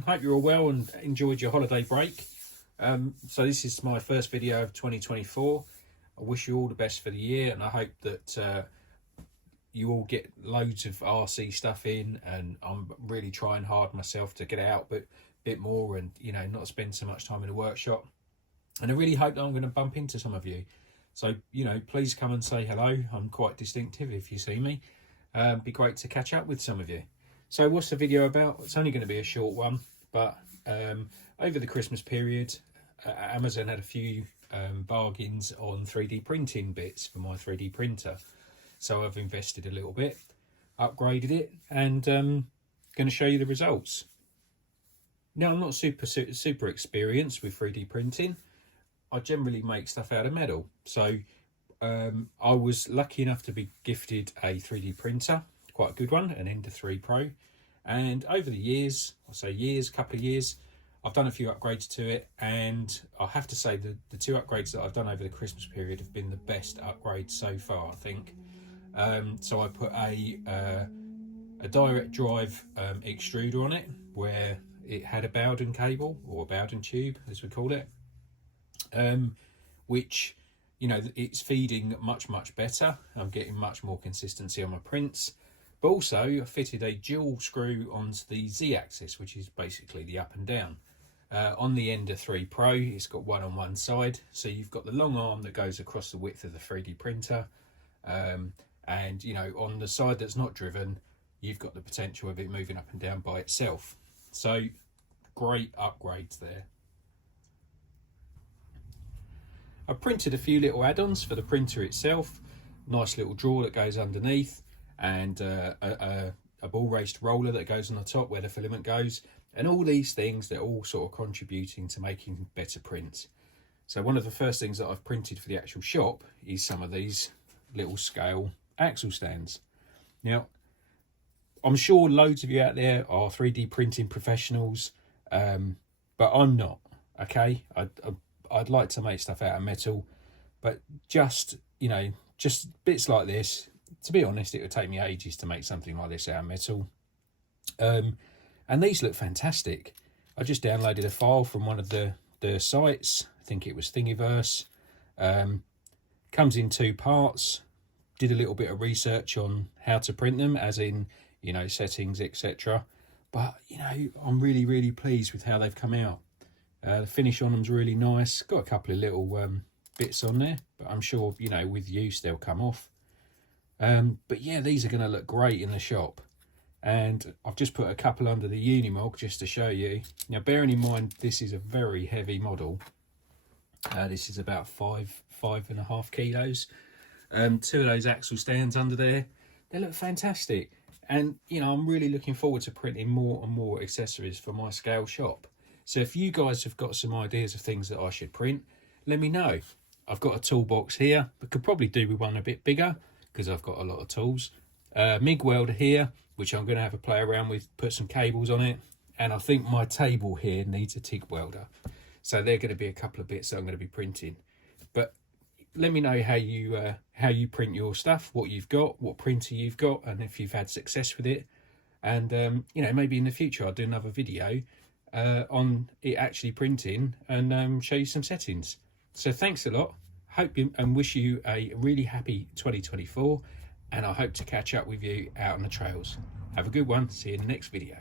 everyone. Hope you're all well and enjoyed your holiday break. So this is my first video of 2024. I wish you all the best for the year, and I hope that you all get loads of RC stuff in, and I'm really trying hard myself to get out a bit more and, you know, not spend so much time in the workshop. And I really hope that I'm going to bump into some of you. So, you know, please come and say hello. I'm quite distinctive if you see me. Be great to catch up with some of you. So what's the video about? It's only going to be a short one, but over the Christmas period, Amazon had a few bargains on 3D printing bits for my 3D printer. So I've invested a little bit, upgraded it, and going to show you the results. Now, I'm not super experienced with 3D printing. I generally make stuff out of metal. So I was lucky enough to be gifted a 3D printer, quite a good one, an Ender 3 Pro. And over the years, couple of years, I've done a few upgrades to it, and I have to say that the two upgrades that I've done over the Christmas period have been the best upgrades so far, I think. So I put a direct drive extruder on it, where it had a Bowden cable, or a Bowden tube as we call it, which, you know, it's feeding much better. I'm getting much more consistency on my prints. But also I fitted a dual screw onto the Z-axis, which is basically the up and down. On the Ender 3 Pro, it's got one on one side, so you've got the long arm that goes across the width of the 3D printer, and, you know, on the side that's not driven, you've got the potential of it moving up and down by itself. So great upgrades there. I printed a few little add-ons for the printer itself. Nice little drawer that goes underneath, and a ball raced roller that goes on the top where the filament goes. And all these things, they're all sort of contributing to making better prints. So one of the first things that I've printed for the actual shop is some of these little scale axle stands. Now, I'm sure loads of you out there are 3D printing professionals, but I'm not, okay? I'd like to make stuff out of metal, but just, you know, just bits like this, to be honest, it would take me ages to make something like this out of metal. And these look fantastic. I just downloaded a file from one of the sites. I think it was Thingiverse. Comes in 2 parts. Did a little bit of research on how to print them, as in, you know, settings, etc. But, you know, I'm really pleased with how they've come out. The finish on them's really nice. Got a couple of little bits on there, but I'm sure, you know, with use they'll come off. But yeah, these are going to look great in the shop. And I've just put a couple under the Unimog just to show you. Now, bearing in mind, this is a very heavy model. This is about 5.5 kilos. 2 of those axle stands under there, they look fantastic. And, you know, I'm really looking forward to printing more and more accessories for my scale shop. So if you guys have got some ideas of things that I should print, let me know. I've got a toolbox here, but could probably do with one a bit bigger because I've got a lot of tools. MIG welder here, which I'm going to have a play around with, put some cables on it. And I think my table here needs a TIG welder. So they're going to be a couple of bits that I'm going to be printing. But let me know how you print your stuff, what you've got, what printer you've got, and if you've had success with it. And, you know, maybe in the future I'll do another video on it actually printing and show you some settings. So thanks a lot. Hope you, and wish you a really happy 2024, and I hope to catch up with you out on the trails. Have a good one. See you in the next video.